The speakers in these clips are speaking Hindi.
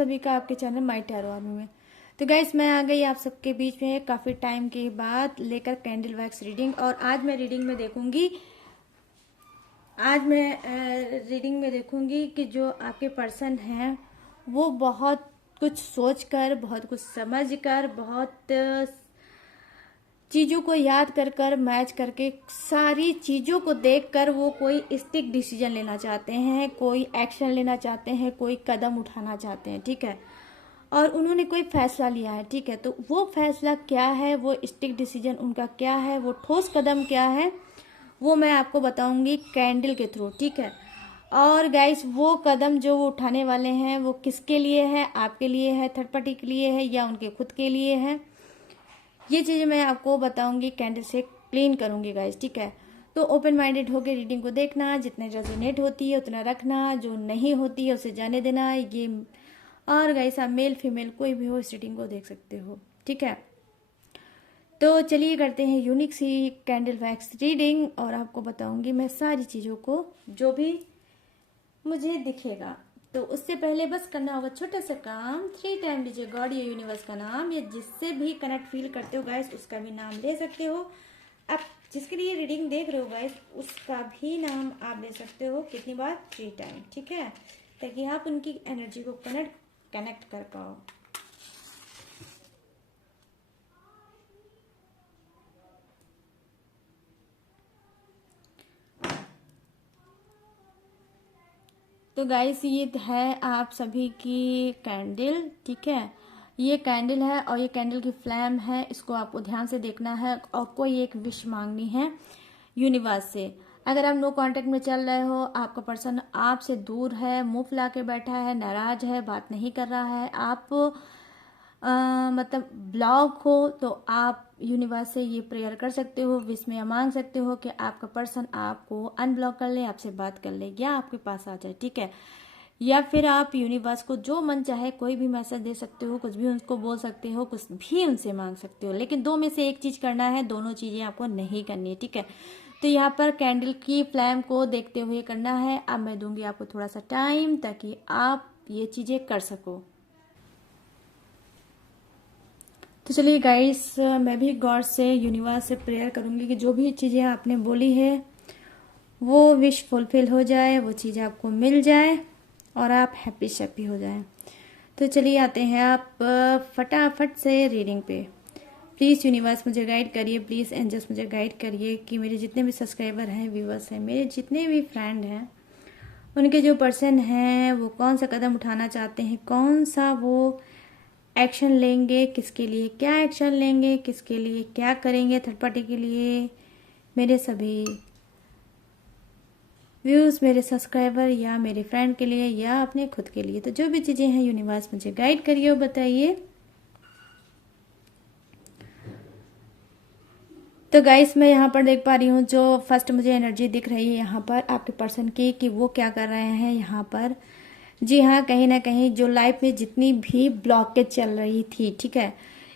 सभी का आपके चैनल माय टैरो आर्मी में। तो गाइस मैं आ गई आप सबके बीच में काफ़ी टाइम के बाद लेकर कैंडल वैक्स रीडिंग। और आज मैं रीडिंग में देखूंगी कि जो आपके पर्सन हैं वो बहुत कुछ सोचकर, बहुत कुछ समझकर, बहुत चीज़ों को याद कर कर, मैच करके, सारी चीज़ों को देखकर वो कोई स्टिक डिसीजन लेना चाहते हैं, कोई एक्शन लेना चाहते हैं, कोई कदम उठाना चाहते हैं, ठीक है। और उन्होंने कोई फैसला लिया है, ठीक है। तो वो फैसला क्या है, वो स्टिक डिसीजन उनका क्या है, वो ठोस कदम क्या है, वो मैं आपको बताऊंगी कैंडल के थ्रू, ठीक है। और गाइस वो कदम जो वो उठाने वाले हैं वो किसके लिए है, आपके लिए है, थर्ड पार्टी के लिए है, या उनके खुद के लिए है, ये चीज़ें मैं आपको बताऊंगी, कैंडल से क्लीन करूंगी गाइस, ठीक है। तो ओपन माइंडेड होकर रीडिंग को देखना, जितने रेजोनेट होती है उतना रखना, जो नहीं होती है उसे जाने देना। ये और गाइस आप मेल फीमेल कोई भी हो इस रीडिंग को देख सकते हो, ठीक है। तो चलिए करते हैं यूनिक सी कैंडल वैक्स रीडिंग और आपको बताऊंगी मैं सारी चीज़ों को जो भी मुझे दिखेगा। तो उससे पहले बस करना होगा छोटा सा काम, 3 टाइम लीजिए गॉड या यूनिवर्स का नाम, या जिससे भी कनेक्ट फील करते हो गाइस उसका भी नाम ले सकते हो। आप जिसके लिए रीडिंग देख रहे हो गाइस उसका भी नाम आप ले सकते हो। कितनी बार? 3 टाइम, ठीक है, ताकि आप उनकी एनर्जी को कनेक्ट कर पाओ। तो गाइस ये है आप सभी की कैंडल, ठीक है। ये कैंडल है और ये कैंडल की फ्लैम है, इसको आपको ध्यान से देखना है और कोई एक विश मांगनी है यूनिवर्स से। अगर आप नो कांटेक्ट में चल रहे हो, आपका पर्सन आपसे दूर है, मुंह फुला के बैठा है, नाराज है, बात नहीं कर रहा है, आप मतलब ब्लॉक हो, तो आप यूनिवर्स से ये प्रेयर कर सकते हो, विश में मांग सकते हो कि आपका पर्सन आपको अनब्लॉक कर ले, आपसे बात कर ले या आपके पास आ जाए, ठीक है। या फिर आप यूनिवर्स को जो मन चाहे कोई भी मैसेज दे सकते हो, कुछ भी उनको बोल सकते हो, कुछ भी उनसे मांग सकते हो, लेकिन 2 में से एक चीज करना है, दोनों चीजें आपको नहीं करनी है, ठीक है। तो यहाँ पर कैंडल की फ्लैम को देखते हुए करना है। अब मैं दूंगी आपको थोड़ा सा टाइम ताकि आप ये चीजें कर सको। तो चलिए गाइस मैं भी गॉड से, यूनिवर्स से प्रेयर करूंगी कि जो भी चीज़ें आपने बोली है वो विश फुलफिल हो जाए, वो चीज़ आपको मिल जाए और आप हैप्पी शैप्पी हो जाएं। तो चलिए आते हैं आप फटाफट से रीडिंग पे। प्लीज़ यूनिवर्स मुझे गाइड करिए, प्लीज़ एंजल्स मुझे गाइड करिए कि मेरे जितने भी सब्सक्राइबर हैं, व्यूवर्स हैं, मेरे जितने भी फ्रेंड हैं, उनके जो पर्सन हैं वो कौन सा कदम उठाना चाहते हैं, कौन सा वो एक्शन लेंगे, किसके लिए क्या एक्शन लेंगे, किसके लिए क्या करेंगे, थर्ड पार्टी के लिए, मेरे सभी व्यूज, मेरे सब्सक्राइबर या मेरे फ्रेंड के लिए या अपने खुद के लिए। तो जो भी चीज़ें हैं यूनिवर्स मुझे गाइड करिए और बताइए। तो गाइस मैं यहाँ पर देख पा रही हूँ जो फर्स्ट मुझे एनर्जी दिख रही है यहाँ पर आपके पर्सन की, कि वो क्या कर रहे हैं यहाँ पर। जी हाँ, कहीं ना कहीं जो लाइफ में जितनी भी ब्लॉकेज चल रही थी, ठीक है,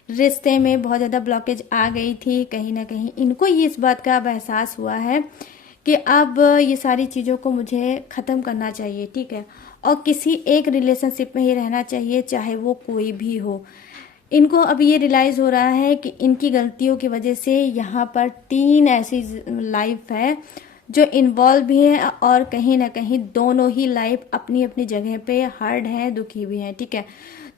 रिश्ते में बहुत ज़्यादा ब्लॉकेज आ गई थी, कहीं ना कहीं इनको ये इस बात का अब एहसास हुआ है कि अब ये सारी चीज़ों को मुझे ख़त्म करना चाहिए, ठीक है, और किसी एक रिलेशनशिप में ही रहना चाहिए, चाहे वो कोई भी हो। इनको अब ये रियलाइज़ हो रहा है कि इनकी गलतियों की वजह से यहाँ पर 3 ऐसी लाइफ है जो इन्वॉल्व भी है और कहीं ना कहीं दोनों ही लाइफ अपनी अपनी जगह पे हर्ड है, दुखी भी है, ठीक है।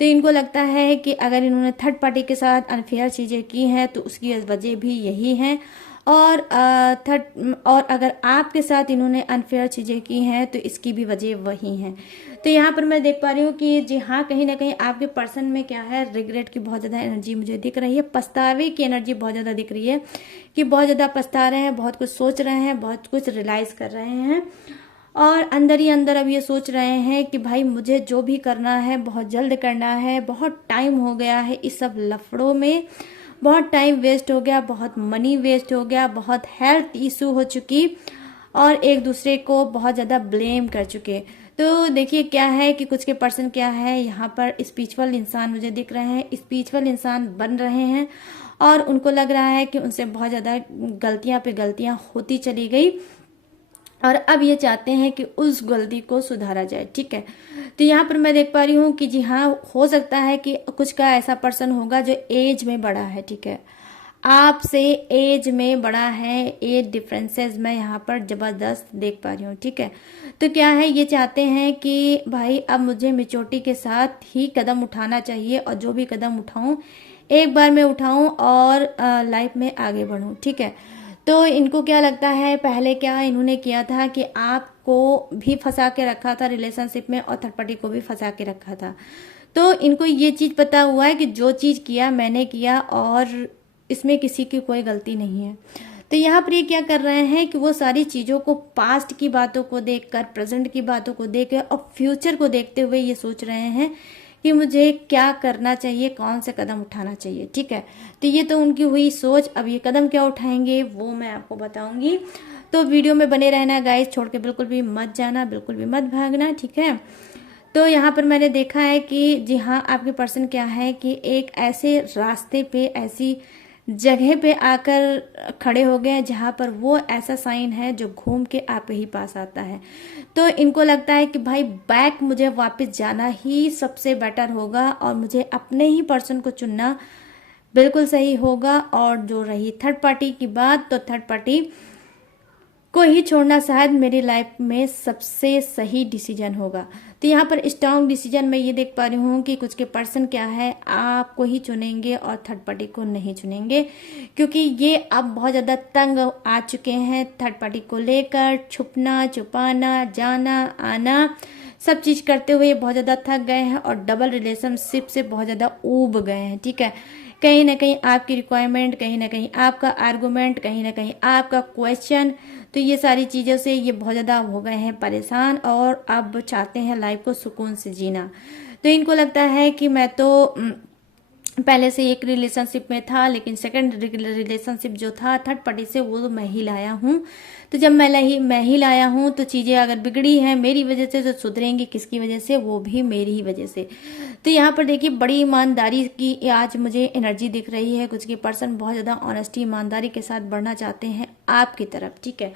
तो इनको लगता है कि अगर इन्होंने थर्ड पार्टी के साथ अनफेयर चीज़ें की हैं तो उसकी वजह भी यही है, और अगर आपके साथ इन्होंने अनफेयर चीज़ें की हैं तो इसकी भी वजह वही है। तो यहाँ पर मैं देख पा रही हूँ कि जी हाँ, कहीं ना कहीं आपके पर्सन में क्या है, रिग्रेट की बहुत ज़्यादा एनर्जी मुझे दिख रही है, पछतावे की एनर्जी बहुत ज़्यादा दिख रही है, कि बहुत ज़्यादा पछता रहे हैं, बहुत कुछ सोच रहे हैं, बहुत कुछ रियलाइज़ कर रहे हैं, और अंदर ही अंदर अब ये सोच रहे हैं कि भाई मुझे जो भी करना है बहुत जल्द करना है, बहुत टाइम हो गया है इस सब लफड़ों में, बहुत टाइम वेस्ट हो गया, बहुत मनी वेस्ट हो गया, बहुत हेल्थ इशू हो चुकी, और एक दूसरे को बहुत ज़्यादा ब्लेम कर चुके। तो देखिए क्या है कि कुछ के पर्सन क्या है यहाँ पर स्पिरिचुअल इंसान मुझे दिख रहे हैं, स्पिरिचुअल इंसान बन रहे हैं, और उनको लग रहा है कि उनसे बहुत ज़्यादा गलतियाँ पे गलतियाँ होती चली गई, और अब ये चाहते हैं कि उस गलती को सुधारा जाए। ठीक है, तो यहाँ पर मैं देख पा रही हूँ कि जी हाँ, हो सकता है कि कुछ का ऐसा पर्सन होगा जो एज में बड़ा है। ठीक है, आपसे एज में बड़ा है, एज डिफरेंसेस मैं यहाँ पर जबरदस्त देख पा रही हूँ। ठीक है, तो क्या है, ये चाहते हैं कि भाई अब मुझे मेच्योरिटी के साथ ही कदम उठाना चाहिए, और जो भी कदम उठाऊं एक बार मैं उठाऊं और लाइफ में आगे बढ़ूं। ठीक है, तो इनको क्या लगता है, पहले क्या इन्होंने किया था कि आपको भी फंसा के रखा था रिलेशनशिप में, और थर्ड पार्टी को भी फंसा के रखा था। तो इनको ये चीज पता हुआ है कि जो चीज किया मैंने किया, और इसमें किसी की कोई गलती नहीं है। तो यहाँ पर ये क्या कर रहे हैं कि वो सारी चीजों को, पास्ट की बातों को देखकर, प्रेजेंट की बातों को देखकर और फ्यूचर को देखते हुए ये सोच रहे हैं कि मुझे क्या करना चाहिए, कौन से कदम उठाना चाहिए। ठीक है, तो ये तो उनकी हुई सोच। अब ये कदम क्या उठाएंगे वो मैं आपको बताऊंगी, तो वीडियो में बने रहना गाइस, छोड़ के बिल्कुल भी मत जाना, बिल्कुल भी मत भागना। ठीक है, तो यहाँ पर मैंने देखा है कि जी हाँ, आपके पर्सन क्या है कि एक ऐसे रास्ते पे, ऐसी जगह पे आकर खड़े हो गए हैं जहाँ पर वो ऐसा साइन है जो घूम के आपके ही पास आता है। तो इनको लगता है कि भाई बैक मुझे वापस जाना ही सबसे बेटर होगा, और मुझे अपने ही पर्सन को चुनना बिल्कुल सही होगा। और जो रही थर्ड पार्टी की बात, तो थर्ड पार्टी को ही छोड़ना शायद मेरी लाइफ में सबसे सही डिसीजन होगा। तो यहाँ पर स्ट्रांग डिसीजन मैं ये देख पा रही हूँ कि कुछ के पर्सन क्या है, आपको ही चुनेंगे और थर्ड पार्टी को नहीं चुनेंगे, क्योंकि ये अब बहुत ज़्यादा तंग आ चुके हैं थर्ड पार्टी को लेकर। छुपना, छुपाना, जाना आना, सब चीज़ करते हुए बहुत ज़्यादा थक गए हैं, और डबल रिलेशनशिप से बहुत ज़्यादा ऊब गए हैं। ठीक है, कहीं ना कहीं आपकी रिक्वायरमेंट, कहीं ना कहीं आपका आर्गूमेंट, कहीं ना कहीं आपका क्वेश्चन, तो ये सारी चीज़ों से ये बहुत ज़्यादा हो गए हैं परेशान, और अब चाहते हैं लाइफ को सुकून से जीना। तो इनको लगता है कि मैं तो पहले से एक रिलेशनशिप में था, लेकिन सेकंड रिलेशनशिप जो था थर्ड पार्टी से, वो मैं ही लाया हूँ। तो जब मैं ही लाया हूँ, तो चीज़ें अगर बिगड़ी हैं मेरी वजह से, तो सुधरेंगी किसकी वजह से, वो भी मेरी ही वजह से। तो यहाँ पर देखिए, बड़ी ईमानदारी की आज मुझे एनर्जी दिख रही है। कुछ के पर्सन बहुत ज़्यादा ऑनेस्टी, ईमानदारी के साथ बढ़ना चाहते हैं आपकी तरफ। ठीक है,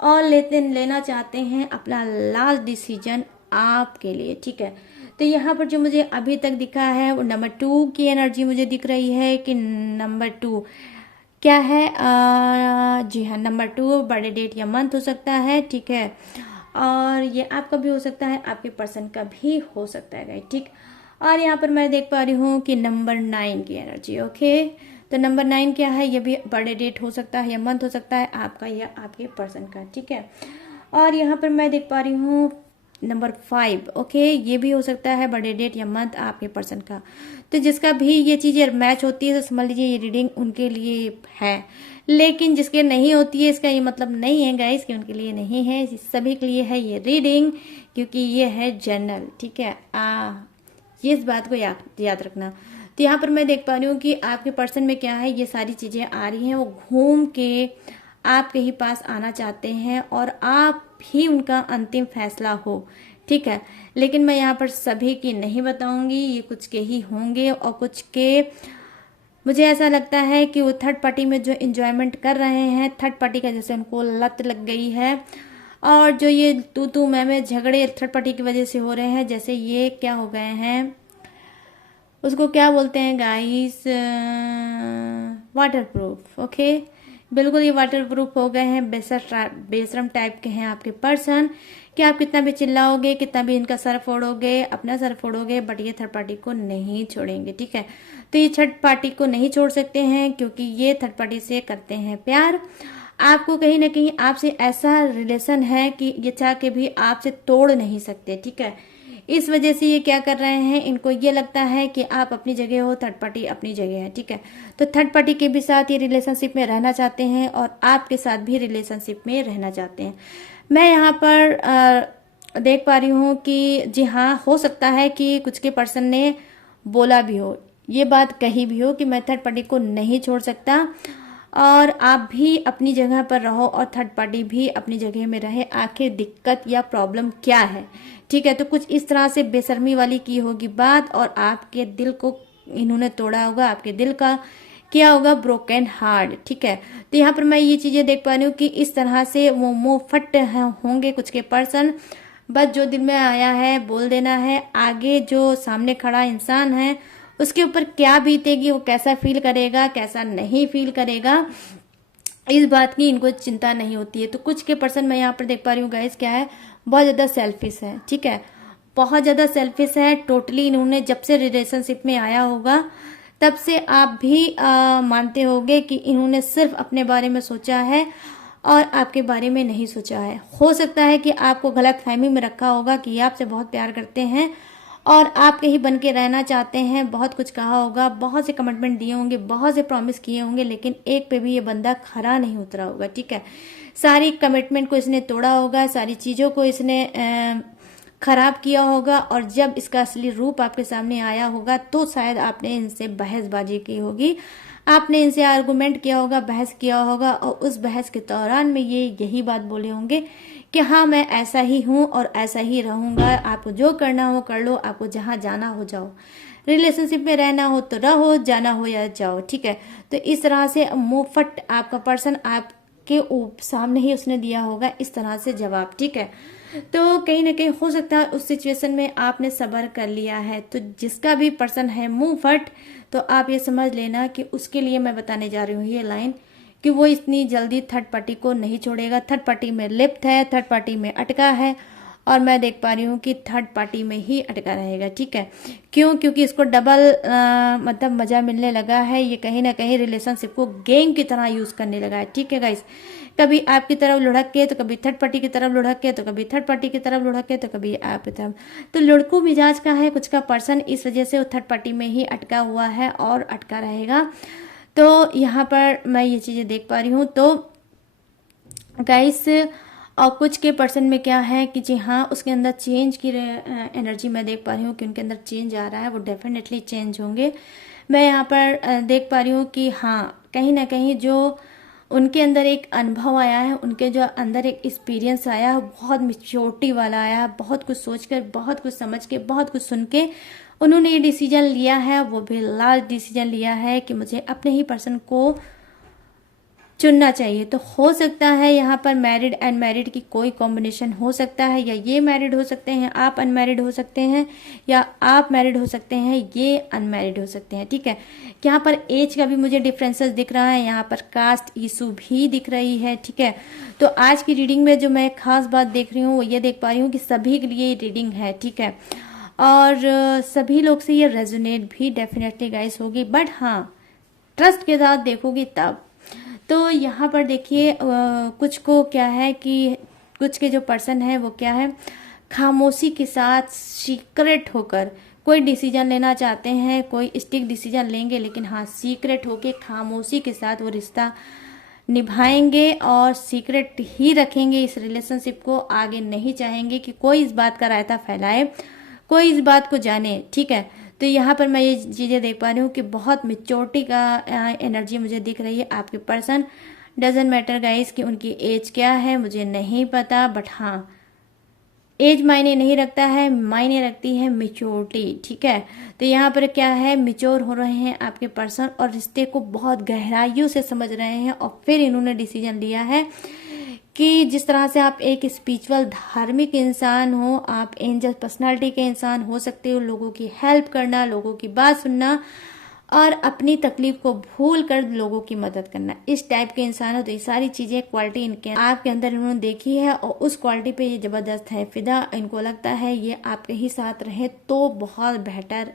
और लेना चाहते हैं अपना लास्ट डिसीजन आपके लिए। ठीक है, तो यहाँ पर जो मुझे अभी तक दिखा है वो नंबर 2 की एनर्जी मुझे दिख रही है कि नंबर 2 क्या है, जी हाँ, नंबर 2 बर्थडे डेट या मंथ हो सकता है। ठीक है, और ये आपका भी हो सकता है, आपके पर्सन का भी हो सकता है। ठीक, और यहाँ पर मैं देख पा रही हूँ कि नंबर 9 की एनर्जी। ओके, तो नंबर 9 क्या है, ये भी बर्थडे डेट हो सकता है या मंथ हो सकता है, आपका या आपके पर्सन का। ठीक है, और यहाँ पर मैं देख पा रही हूँ नंबर 5। ओके, ये भी हो सकता है बर्थडे डेट या मंथ आपके पर्सन का। तो जिसका भी ये चीज़ें मैच होती है, तो समझ लीजिए ये रीडिंग उनके लिए है। लेकिन जिसके नहीं होती है, इसका ये मतलब नहीं है गाइस कि उनके लिए नहीं है, सभी के लिए है ये रीडिंग, क्योंकि ये है जनरल। ठीक है, ये इस बात को याद रखना। तो यहाँ पर मैं देख पा रही हूँ कि आपके पर्सन में क्या है, ये सारी चीज़ें आ रही हैं, वो घूम के आपके ही पास आना चाहते हैं, और आप ही उनका अंतिम फैसला हो। ठीक है, लेकिन मैं यहाँ पर सभी की नहीं बताऊंगी, ये कुछ के ही होंगे, और कुछ के मुझे ऐसा लगता है कि वो थर्ड पार्टी में जो एंजॉयमेंट कर रहे हैं, थर्ड पार्टी का जैसे उनको लत लग गई है, और जो ये तू मैं झगड़े थर्ड पार्टी की वजह से हो रहे हैं, जैसे ये क्या हो गए हैं, उसको क्या बोलते हैं गाइस, वाटर प्रूफ। ओके, बिल्कुल ये वाटर प्रूफ हो गए हैं, बेशरम टाइप के हैं आपके पर्सन, कि आप कितना भी चिल्लाओगे, कितना भी इनका सर फोड़ोगे, अपना सर फोड़ोगे, बट ये थर्ड पार्टी को नहीं छोड़ेंगे। ठीक है, तो ये थर्ड पार्टी को नहीं छोड़ सकते हैं, क्योंकि ये थर्ड पार्टी से करते हैं प्यार। आपको कहीं ना कहीं आपसे ऐसा रिलेशन है कि ये चाह के भी आपसे तोड़ नहीं सकते। ठीक है, इस वजह से ये क्या कर रहे हैं, इनको ये लगता है कि आप अपनी जगह हो, थर्ड पार्टी अपनी जगह है। ठीक है, तो थर्ड पार्टी के भी साथ ये रिलेशनशिप में रहना चाहते हैं, और आपके साथ भी रिलेशनशिप में रहना चाहते हैं। मैं यहाँ पर देख पा रही हूँ कि जी हाँ, हो सकता है कि कुछ के पर्सन ने बोला भी हो, ये बात कही भी हो कि मैं थर्ड पार्टी को नहीं छोड़ सकता, और आप भी अपनी जगह पर रहो और थर्ड पार्टी भी अपनी जगह में रहे, आखिर दिक्कत या प्रॉब्लम क्या है। ठीक है, तो कुछ इस तरह से बेशर्मी वाली की होगी बात, और आपके दिल को इन्होंने तोड़ा होगा, आपके दिल का क्या होगा, ब्रोकन हार्ट। ठीक है, तो यहाँ पर मैं ये चीजें देख पा रही हूँ कि इस तरह से वो मुंह फट होंगे कुछ के पर्सन, बस जो दिल में आया है बोल देना है। आगे जो सामने खड़ा इंसान है उसके ऊपर क्या बीतेगी, वो कैसा फील करेगा, कैसा नहीं फील करेगा, इस बात की इनको चिंता नहीं होती है। तो कुछ के पर्सन मैं यहाँ पर देख पा रही हूँ गाइस, क्या है, बहुत ज्यादा सेल्फिश है। ठीक है, बहुत ज्यादा सेल्फिश है टोटली। इन्होंने जब से रिलेशनशिप में आया होगा तब से आप भी मानते होंगे कि इन्होंने सिर्फ अपने बारे में सोचा है और आपके बारे में नहीं सोचा है। हो सकता है कि आपको गलत फहमी में रखा होगा कि ये आपसे बहुत प्यार करते हैं और आपके ही बन के रहना चाहते हैं। बहुत कुछ कहा होगा, बहुत से कमिटमेंट दिए होंगे, बहुत से प्रॉमिस किए होंगे, लेकिन एक पे भी ये बंदा खरा नहीं उतरा होगा। ठीक है, सारी कमिटमेंट को इसने तोड़ा होगा, सारी चीज़ों को इसने खराब किया होगा, और जब इसका असली रूप आपके सामने आया होगा तो शायद आपने इनसे बहसबाजी की होगी, आपने इनसे आर्गुमेंट किया होगा, बहस किया होगा, और उस बहस के दौरान में ये यही बात बोले होंगे कि हाँ मैं ऐसा ही हूँ और ऐसा ही रहूंगा, आपको जो करना हो कर लो, आपको जहाँ जाना हो जाओ, रिलेशनशिप में रहना हो तो रहो, जाना हो या जाओ। ठीक है, तो इस तरह से मुंह फट आपका पर्सन आपके सामने ही उसने दिया होगा इस तरह से जवाब। ठीक है, तो कहीं ना कहीं हो सकता है उस सिचुएशन में आपने सब्र कर लिया है। तो जिसका भी पर्सन है मुंह फट, तो आप ये समझ लेना कि उसके लिए मैं बताने जा रही हूँ ये लाइन, कि वो इतनी जल्दी थर्ड पार्टी को नहीं छोड़ेगा। थर्ड पार्टी में लिप्त है, थर्ड पार्टी में अटका है, और मैं देख पा रही हूँ कि थर्ड पार्टी में ही अटका रहेगा। ठीक है, क्यों, क्योंकि इसको डबल मतलब मजा मिलने लगा है। ये कहीं ना कहीं रिलेशनशिप को गेम की तरह यूज करने लगा है। ठीक है गाइस, कभी आपकी तरफ लुढ़क के तो कभी थर्ड पार्टी की तरफ लुढ़क के, तो कभी थर्ड पार्टी की तरफ लुढ़क के, तो कभी आपकी तरफ। तो लड़कू मिजाज का है कुछ का पर्सन, इस वजह से वो थर्ड पार्टी में ही अटका हुआ है और अटका रहेगा। तो यहाँ पर मैं ये चीजें देख पा रही हूँ। तो गाइस, और कुछ के पर्सन में क्या है कि जी हाँ उसके अंदर चेंज की एनर्जी मैं देख पा रही हूँ कि उनके अंदर चेंज आ रहा है, वो डेफिनेटली चेंज होंगे। मैं यहाँ पर देख पा रही हूँ कि हाँ कहीं ना कहीं जो उनके अंदर एक अनुभव आया है, उनके जो अंदर एक एक्सपीरियंस आया है, बहुत मिच्योरिटी वाला आया है, बहुत कुछ सोचकर, बहुत कुछ समझ के, बहुत कुछ सुन के उन्होंने ये डिसीजन लिया है। वो भी लास्ट डिसीजन लिया है कि मुझे अपने ही पर्सन को चुनना चाहिए। तो हो सकता है यहाँ पर मैरिड अनमैरिड की कोई कॉम्बिनेशन हो सकता है, या ये मैरिड हो सकते हैं, आप अनमैरिड हो सकते हैं, या आप मैरिड हो सकते हैं, ये अनमैरिड हो सकते हैं। ठीक है, यहाँ पर एज का भी मुझे डिफरेंसेस दिख रहा है, यहाँ पर कास्ट इशू भी दिख रही है। ठीक है, तो आज की रीडिंग में जो मैं खास बात देख रही हूँ वो ये देख पा रही हूँ कि सभी के लिए रीडिंग है। ठीक है, और सभी लोग से ये रेजोनेट भी डेफिनेटली गाइस होगी, बट हाँ ट्रस्ट के साथ देखोगी तब। तो यहाँ पर देखिए कुछ को क्या है कि कुछ के जो पर्सन है वो क्या है, खामोशी के साथ सीक्रेट होकर कोई डिसीजन लेना चाहते हैं, कोई स्टिक डिसीजन लेंगे, लेकिन हाँ सीक्रेट होके खामोशी के साथ वो रिश्ता निभाएंगे और सीक्रेट ही रखेंगे इस रिलेशनशिप को। आगे नहीं चाहेंगे कि कोई इस बात का रायता फैलाए, कोई इस बात को जाने। ठीक है, तो यहाँ पर मैं ये चीज़ें देख पा रही हूँ कि बहुत मिच्योरिटी का एनर्जी मुझे दिख रही है। आपके पर्सन, डजेंट मैटर गाइस कि उनकी एज क्या है मुझे नहीं पता, बट हाँ एज मायने नहीं रखता है, मायने रखती है मिच्योरिटी। ठीक है, तो यहाँ पर क्या है, मिच्योर हो रहे हैं आपके पर्सन और रिश्ते को बहुत गहराइयों से समझ रहे हैं, और फिर इन्होंने डिसीजन लिया है कि जिस तरह से आप एक स्पिरिचुअल धार्मिक इंसान हो, आप एंजल पर्सनालिटी के इंसान हो सकते हो, लोगों की हेल्प करना, लोगों की बात सुनना और अपनी तकलीफ को भूल कर लोगों की मदद करना, इस टाइप के इंसान हो। तो ये सारी चीजें क्वालिटी इनके आपके अंदर इन्होंने देखी है, और उस क्वालिटी पे ये जबरदस्त है फिदा। इनको लगता है ये आपके ही साथ रहे तो बहुत बेहतर,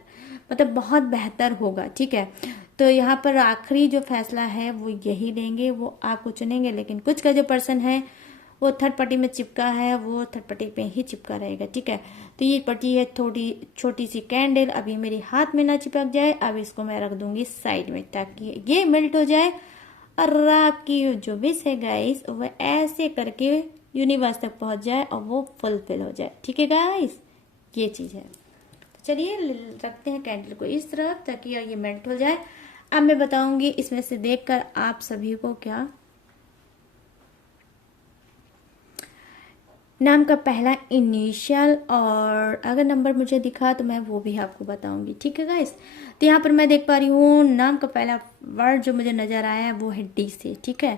मतलब बहुत बेहतर होगा। ठीक है, तो यहाँ पर आखिरी जो फैसला है वो यही लेंगे, वो आपको चुनेंगे। लेकिन कुछ का जो पर्सन है वो थर्ड पार्टी में चिपका है, वो थर्ड पार्टी पे ही चिपका रहेगा। ठीक है, तो ये पड़ी है थोड़ी छोटी सी कैंडल, अभी मेरे हाथ में ना चिपक जाए। अब इसको मैं रख दूंगी साइड में ताकि ये मेल्ट हो जाए, और आपकी जो विश है गाइस वह ऐसे करके यूनिवर्स तक पहुंच जाए और वो फुलफिल हो जाए। ठीक है गाइस, ये चीज है। तो चलिए रखते हैं कैंडल को इस तरफ ताकि ये मेल्ट हो जाए। अब मैं बताऊंगी इसमें से देखकर आप सभी को क्या नाम का पहला इनिशियल, और अगर नंबर मुझे दिखा तो मैं वो भी आपको बताऊंगी, ठीक है गाइस। तो यहाँ पर मैं देख पा रही हूँ नाम का पहला वर्ड जो मुझे नजर आया है वो है डी से, ठीक है।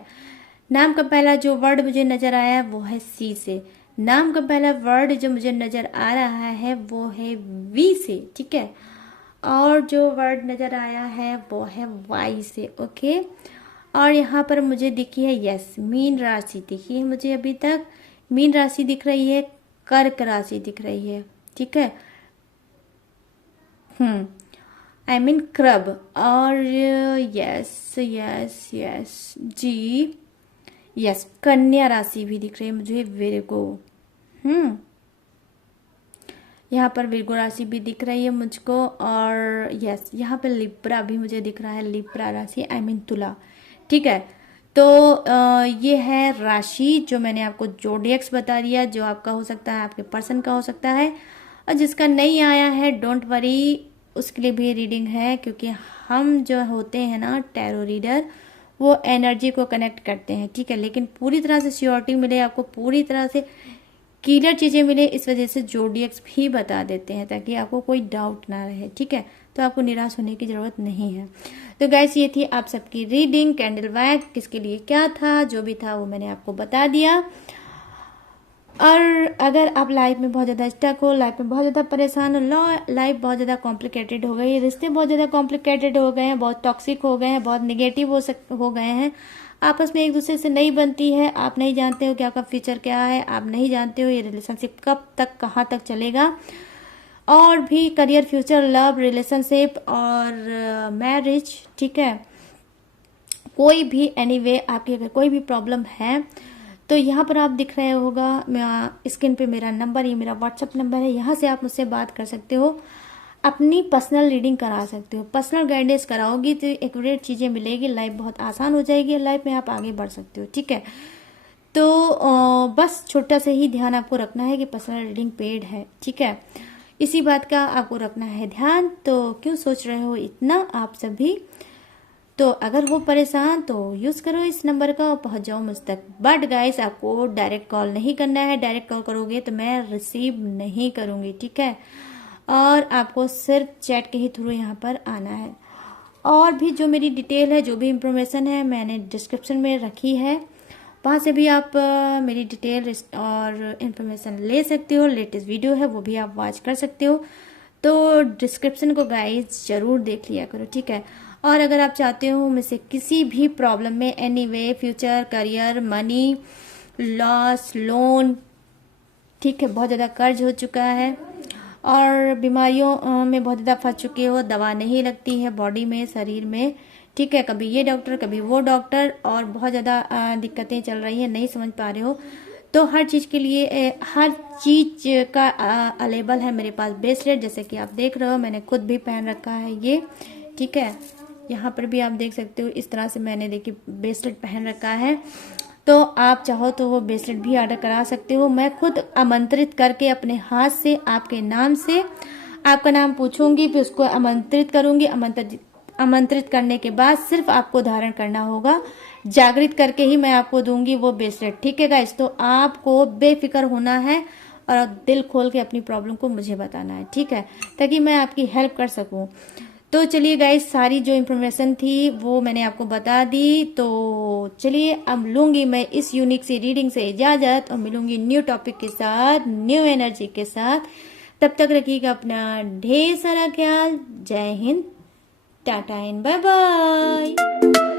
नाम का पहला जो वर्ड मुझे नजर आया है वो है सी से। नाम का पहला वर्ड जो मुझे नजर आ रहा है वो है वी से, ठीक है। और जो वर्ड नजर आया है वो है वाई से, ओके। और यहाँ पर मुझे दिखी है यस मीन राशि दिखी है मुझे अभी तक, मीन राशि दिख रही है, कर्क राशि दिख रही है, ठीक है। I mean crab. और यस यस यस जी यस कन्या राशि भी दिख रही है मुझे, विर्गो। यहाँ पर विर्गो राशि भी दिख रही है मुझको। और यस यहाँ पे लिब्रा भी मुझे दिख रहा है, लिब्रा राशि आई मीन तुला, ठीक है। तो ये है राशि जो मैंने आपको जोडियक्स बता दिया, जो आपका हो सकता है, आपके पर्सन का हो सकता है। और जिसका नहीं आया है डोंट वरी, उसके लिए भी रीडिंग है, क्योंकि हम जो होते हैं ना टैरो रीडर, वो एनर्जी को कनेक्ट करते हैं, ठीक है। लेकिन पूरी तरह से श्योरिटी मिले आपको, पूरी तरह से क्लियर चीजें मिले, इस वजह से जोडियक्स भी बता देते हैं ताकि आपको कोई डाउट ना रहे, ठीक है। तो आपको निराश होने की जरूरत नहीं है। तो गाइस ये थी आप सबकी रीडिंग, कैंडल वैक किसके लिए क्या था, जो भी था वो मैंने आपको बता दिया। और अगर आप लाइफ में बहुत ज़्यादा स्टक हो, लाइफ में बहुत ज़्यादा परेशान हो, लाइफ बहुत ज़्यादा कॉम्प्लिकेटेड हो गई, रिश्ते बहुत ज़्यादा कॉम्प्लिकेटेड हो गए हैं, बहुत टॉक्सिक हो गए हैं, बहुत निगेटिव हो गए हैं, आपस में एक दूसरे से नहीं बनती है, आप नहीं जानते हो कि आपका फ्यूचर क्या है, आप नहीं जानते हो ये रिलेशनशिप कब तक कहाँ तक चलेगा, और भी करियर, फ्यूचर, लव, रिलेशनशिप और मैरिज, ठीक है। कोई भी एनीवे आपकी अगर कोई भी प्रॉब्लम है तो यहाँ पर आप दिख रहे होगा स्क्रीन पे मेरा नंबर, ये मेरा व्हाट्सएप नंबर है, यहाँ से आप मुझसे बात कर सकते हो, अपनी पर्सनल रीडिंग करा सकते हो। पर्सनल गाइडेंस कराओगी तो एक्यूरेट चीज़ें मिलेगी, लाइफ बहुत आसान हो जाएगी, लाइफ में आप आगे बढ़ सकते हो, ठीक है। तो बस छोटा से ही ध्यान आपको रखना है कि पर्सनल रीडिंग पेड है, ठीक है। इसी बात का आपको रखना है ध्यान। तो क्यों सोच रहे हो इतना आप सभी, तो अगर हो परेशान तो यूज करो इस नंबर का और पहुंच जाओ मुझ तक। बट गाइस आपको डायरेक्ट कॉल नहीं करना है, डायरेक्ट कॉल करोगे तो मैं रिसीव नहीं करूंगी, ठीक है। और आपको सिर्फ चैट के ही थ्रू यहाँ पर आना है। और भी जो मेरी डिटेल है, जो भी इंफॉर्मेशन है मैंने डिस्क्रिप्शन में रखी है, वहाँ से भी आप मेरी डिटेल और इन्फॉर्मेशन ले सकते हो। लेटेस्ट वीडियो है वो भी आप वॉच कर सकते हो। तो डिस्क्रिप्शन को गाइस जरूर देख लिया करो, ठीक है। और अगर आप चाहते हो मुझसे किसी भी प्रॉब्लम में anyway, future, career, money, loss, loan, ठीक है, बहुत ज़्यादा कर्ज हो चुका है और बीमारियों में बहुत ज़्यादा फंस चुके हो, दवा नहीं लगती है बॉडी में, शरीर में, ठीक है, कभी ये डॉक्टर कभी वो डॉक्टर, और बहुत ज़्यादा दिक्कतें चल रही हैं, नहीं समझ पा रहे हो, तो हर चीज़ के लिए हर चीज़ का अवेलेबल है मेरे पास ब्रेसलेट, जैसे कि आप देख रहे हो मैंने खुद भी पहन रखा है ये, ठीक है। यहाँ पर भी आप देख सकते हो इस तरह से मैंने देखिए ब्रेसलेट पहन रखा है। तो आप चाहो तो वो ब्रेसलेट भी ऑर्डर करा सकते हो। मैं खुद आमंत्रित करके अपने हाथ से आपके नाम से आपका नाम पूछूंगी, फिर उसको आमंत्रित करूंगी। आमंत्रित करने के बाद सिर्फ आपको धारण करना होगा, जागृत करके ही मैं आपको दूंगी वो ब्रेसलेट, ठीक है गाइस। तो आपको बेफिक्र होना है और दिल खोल के अपनी प्रॉब्लम को मुझे बताना है, ठीक है, ताकि मैं आपकी हेल्प कर सकूं। तो चलिए गाइस, सारी जो इन्फॉर्मेशन थी वो मैंने आपको बता दी। तो चलिए अब लूंगी मैं इस यूनिक सी रीडिंग से इजाजत और मिलूंगी न्यू टॉपिक के साथ, न्यू एनर्जी के साथ। तब तक रखिएगा अपना ढेर सारा ख्याल। जय Hind, tata and bye bye.